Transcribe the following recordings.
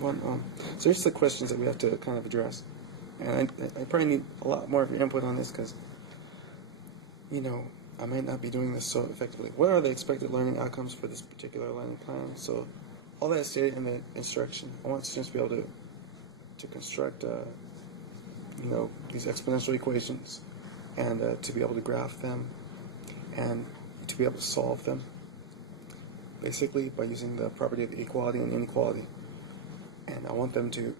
move on. So here's the questions that we have to kind of address. And I probably need a lot more of your input on this because, I might not be doing this so effectively. What are the expected learning outcomes for this particular learning plan? So all that is stated in the instruction. I want students to be able to construct, these exponential equations and to be able to graph them and to be able to solve them, basically by using the property of equality and inequality. And I want them to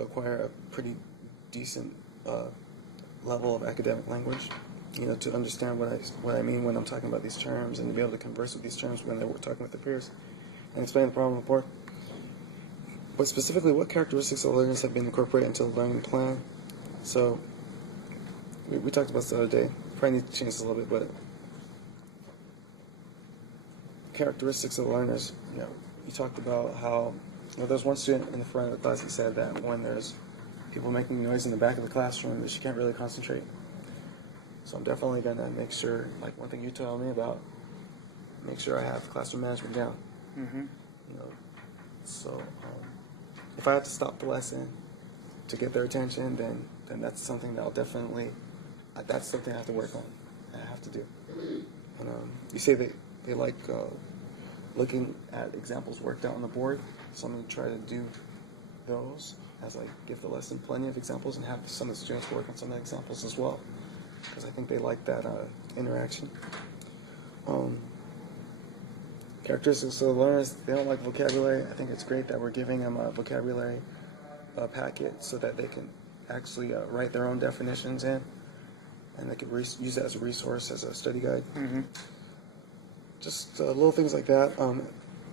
acquire a pretty decent level of academic language, to understand what I mean when I'm talking about these terms and to be able to converse with these terms when they're talking with their peers and explain the problem report. But specifically, what characteristics of learners have been incorporated into the learning plan? So we talked about this the other day. Probably need to change this a little bit, but characteristics of learners, you talked about how there's one student in the front of the class that said that when there's people making noise in the back of the classroom that she can't really concentrate. So I'm definitely going to make sure, like one thing you told me about, make sure I have classroom management down. Mm-hmm. So if I have to stop the lesson to get their attention, then that's something that I'll definitely, that's something I have to work on. I have to do. And you say they like looking at examples worked out on the board, so I'm going to try to do those as I give the lesson plenty of examples and have some of the students work on some of the examples as well, because I think they like that interaction. Characteristics of the learners, they don't like vocabulary. I think it's great that we're giving them a vocabulary packet so that they can actually write their own definitions in, and they can use that as a resource, as a study guide. Mm-hmm. Just little things like that.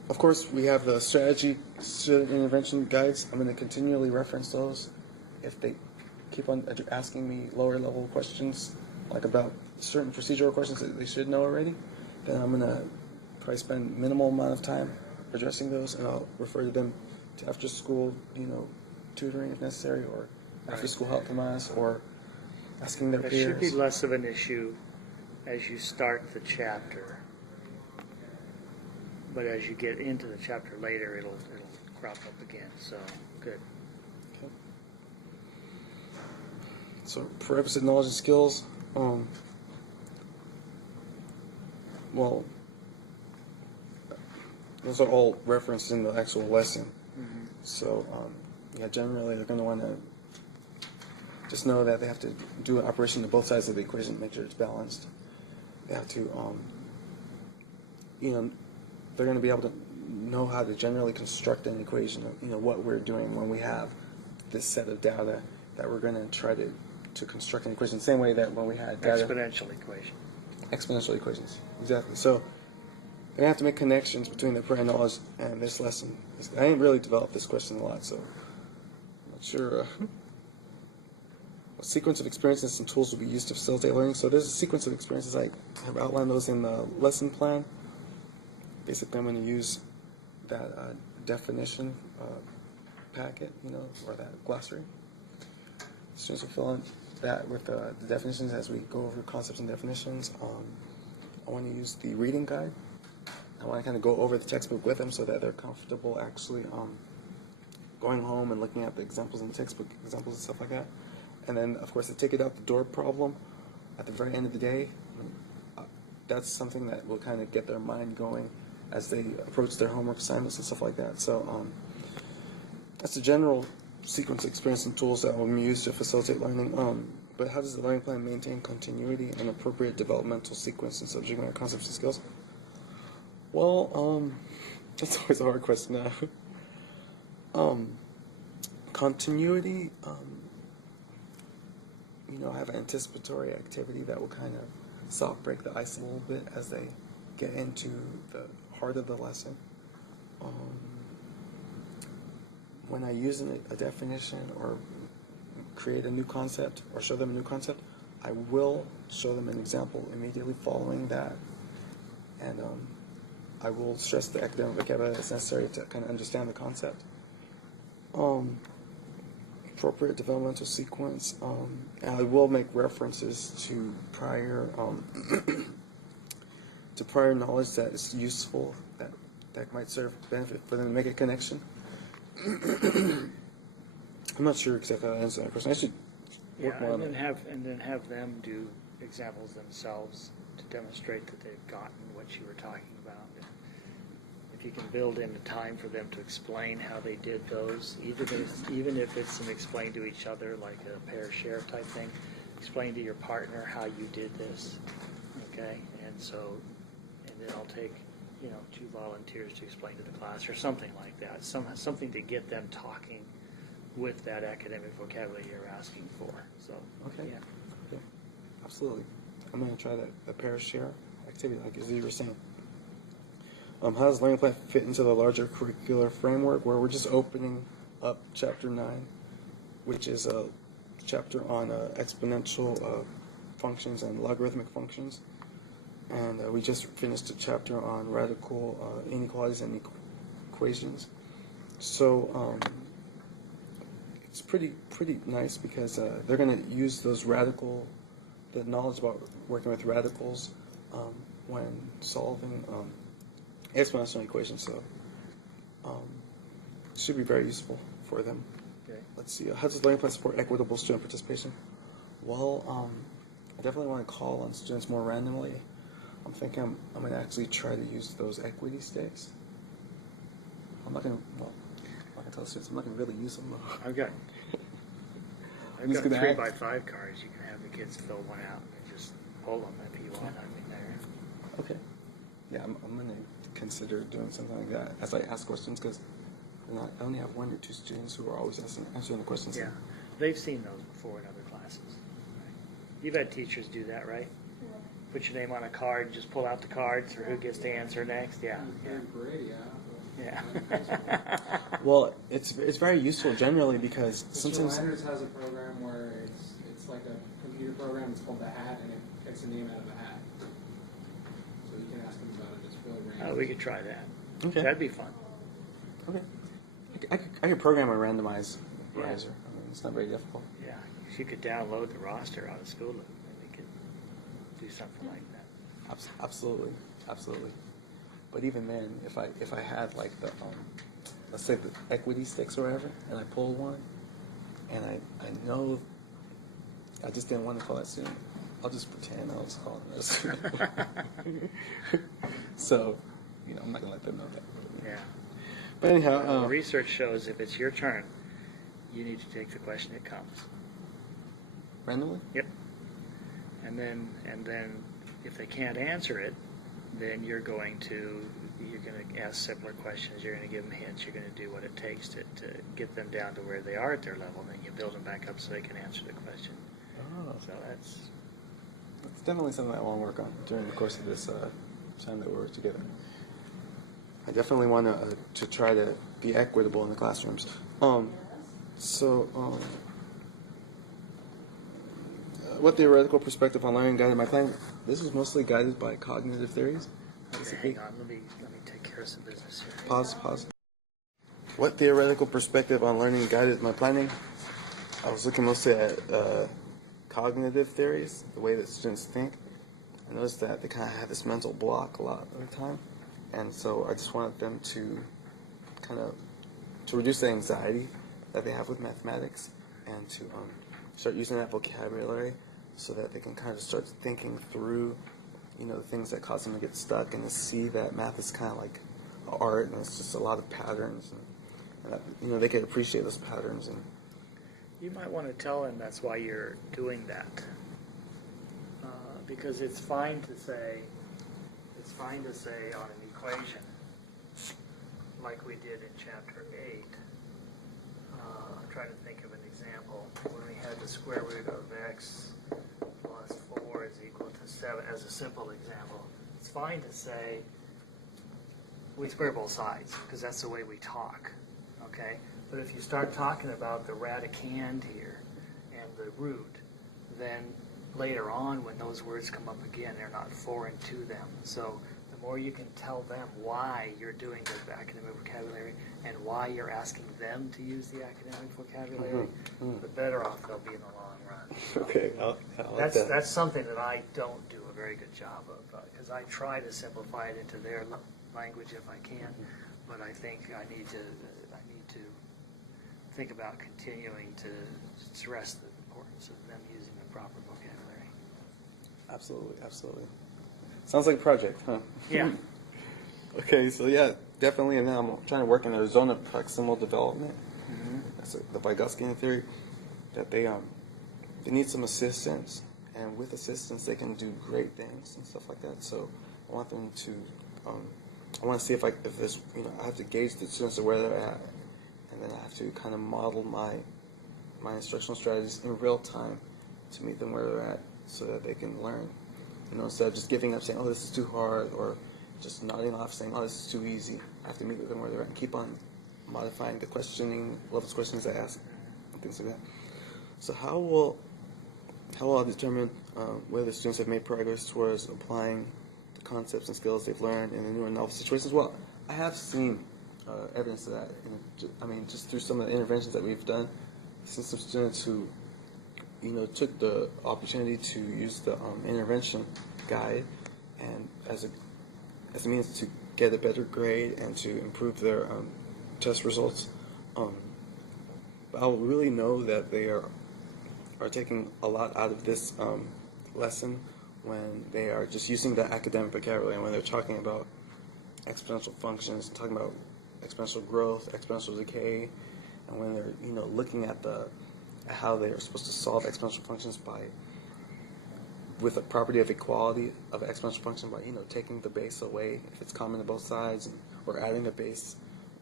Of course, we have the strategy student intervention guides. I'm going to continually reference those. If they keep on asking me lower level questions, like about certain procedural questions that they should know already, then I'm going to probably spend minimal amount of time addressing those, and I'll refer to them to after school, tutoring if necessary, or after school help class, or asking their peers. It should be less of an issue as you start the chapter. But as you get into the chapter later, it'll crop up again. So good. Okay. So prerequisite knowledge and skills. Well, those are all referenced in the actual lesson. Mm-hmm. So generally they're going to want to just know that they have to do an operation to both sides of the equation to make sure it's balanced. They have to, they're going to be able to know how to generally construct an equation of, what we're doing when we have this set of data that we're going to try to construct an equation the same way that when we had data. Exponential equation. Exponential equations, exactly. So they're going to have to make connections between their prior knowledge and this lesson. I didn't really develop this question a lot, so I'm not sure. A sequence of experiences and tools will be used to facilitate learning. So there's a sequence of experiences. I have outlined those in the lesson plan. Basically, I'm going to use that definition packet, or that glossary. Students will fill in that with the definitions as we go over concepts and definitions. I want to use the reading guide. I want to kind of go over the textbook with them so that they're comfortable actually going home and looking at the examples in the textbook, examples and stuff like that. And then, of course, the take it out the door problem at the very end of the day. That's something that will kind of get their mind going as they approach their homework assignments and stuff like that. So that's the general sequence of experience and tools that will be used to facilitate learning. But how does the learning plan maintain continuity and appropriate developmental sequence in subject matter concepts and skills? Well, that's always a hard question. Continuity, I have anticipatory activity that will kind of soft break the ice a little bit as they get into the heart of the lesson. When I use a definition or create a new concept or show them a new concept, I will show them an example immediately following that, and I will stress the academic vocabulary that's necessary to kind of understand the concept. Appropriate developmental sequence, and I will make references to prior knowledge that is useful, that might serve benefit for them to make a connection. I'm not sure exactly how to answer that question. I should work Yeah, more on and it. then have them do examples themselves to demonstrate that they've gotten what you were talking about. If you can build in the time for them to explain how they did those, even if it's some explain to each other, like a pair share type thing, explain to your partner how you did this, okay? And then I'll take, 2 volunteers to explain to the class or something like that, something to get them talking with that academic vocabulary you're asking for. So, Okay. yeah. Okay. Absolutely. I'm going to try that, the pair share activity, like as you were saying. How does learning plan fit into the larger curricular framework where we're just opening up Chapter 9, which is a chapter on exponential functions and logarithmic functions. And we just finished a chapter on radical inequalities and equations. So it's pretty nice because they're going to use those the knowledge about working with radicals when solving exponential equations. So it should be very useful for them. Okay. Let's see. How does learning plan support equitable student participation? Well, I definitely want to call on students more randomly. I'm thinking I'm going to actually try to use those equity stakes. I'm not going to tell students I'm not going to really use them though. I've got just gonna 3x5 cards. You can have the kids fill one out and then just pull them if you want. I mean, there. Okay. Yeah, I'm going to consider doing something like that as I ask questions because I only have 1 or 2 students who are always answering the questions. Yeah, they've seen those before in other classes. Right? You've had teachers do that, right? Yeah. Put your name on a card and just pull out the cards for who gets to answer next. Yeah. Yeah. Well, it's very useful generally because sometimes Landers has a program where it's like a computer program. It's called the Hat, and it picks a name out of a hat. So you can ask them about it. It's really random. We could try that. Okay. That'd be fun. Okay. I could program a randomizer. Yeah. I mean, it's not very difficult. Yeah, if you could download the roster out of school, and we could do something like that. Absolutely. But even then, if I had like the let's say the equity stakes or whatever, and I pulled one, and I know I just didn't want to call that student, I'll just pretend I was calling that student. So, I'm not gonna let them know that. Yeah. But anyhow, Research shows if it's your turn, you need to take the question that comes. randomly. Yep. And then if they can't answer it, then you're going to ask similar questions. You're going to give them hints. You're going to do what it takes to get them down to where they are at their level. And then you build them back up so they can answer the question. Oh. So that's definitely something I want to work on during the course of this time that we work together. I definitely want to try to be equitable in the classrooms. What theoretical perspective on learning guided my plan? This is mostly guided by cognitive theories. okay. Hang on, let me take care of some business here. Pause. What theoretical perspective on learning guided my planning? I was looking mostly at cognitive theories, the way that students think. I noticed that they kind of have this mental block a lot of the time, and so I just wanted them to to reduce the anxiety that they have with mathematics and to start using that vocabulary so that they can kind of start thinking through the things that cause them to get stuck and to see that math is kind of like art and it's just a lot of patterns and that, they can appreciate those patterns. And You might want to tell them that's why you're doing that, because it's fine to say on an equation like we did in chapter 8. I'm trying to think of an example when we had the square root of x plus 4 is equal to 7 as a simple example. It's fine to say we square both sides because that's the way we talk, okay? But if you start talking about the radicand here and the root, then later on when those words come up again, they're not foreign to them. So the more you can tell them why you're doing the academic vocabulary and why you're asking them to use the academic vocabulary, the better off they'll be in the long run. okay, I like that. That's something that I don't do a very good job of because I try to simplify it into their language if I can, but I think I need to think about continuing to stress the importance of them using the proper vocabulary. Absolutely, absolutely. Sounds like a project, huh? Yeah. Okay, so yeah, definitely. And now I'm trying to work in a zone of proximal development. That's the Vygotsky theory. That they need some assistance, and with assistance they can do great things and stuff like that. So I want them to. I want to see if this, I have to gauge the students of where they're at, and then I have to kind of model my instructional strategies in real time to meet them where they're at, so that they can learn. Instead of just giving up, saying, "Oh, this is too hard," or just nodding off, saying, "Oh, this is too easy." I have to meet with them where they're at and keep on modifying the levels questions I ask, and things like that. So how will I determine whether students have made progress towards applying the concepts and skills they've learned in the new and novel situations? Well, I have seen evidence of that. Just through some of the interventions that we've done, I've seen some students who, took the opportunity to use the intervention guide and as a means to get a better grade and to improve their test results. I'll really know that they are taking a lot out of this lesson when they are just using the academic vocabulary, and when they're talking about exponential functions, talking about exponential growth, exponential decay, and when they're looking at how they are supposed to solve exponential functions with a property of equality of an exponential function by taking the base away if it's common to both sides, or adding a base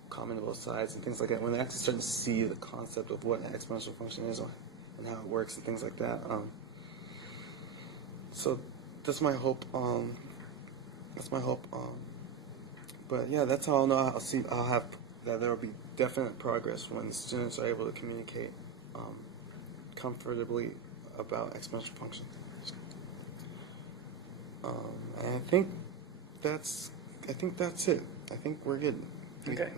common to both sides and things like that. When they're actually starting to see the concept of what an exponential function is and how it works and things like that. So that's my hope. But yeah, that's how I'll know. I'll have that there will be definite progress when the students are able to communicate comfortably about exponential functions. And I think that's it. I think we're good. Okay.